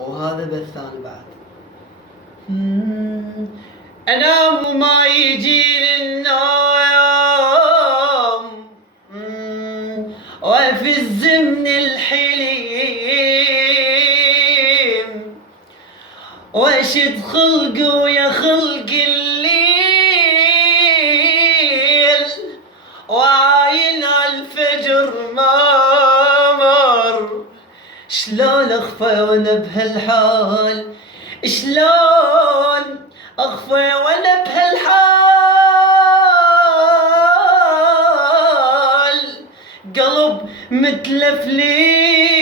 وهذا بس ثاني بعد. انام وما يجيني النوم، وافز من الحليم، واشد خلقي ويا خلق الليل، وعاين الفجر ما مر. شلون اخفى وانا بهالحال، شلون اخفى وانا بهالحال، قلب متلف لي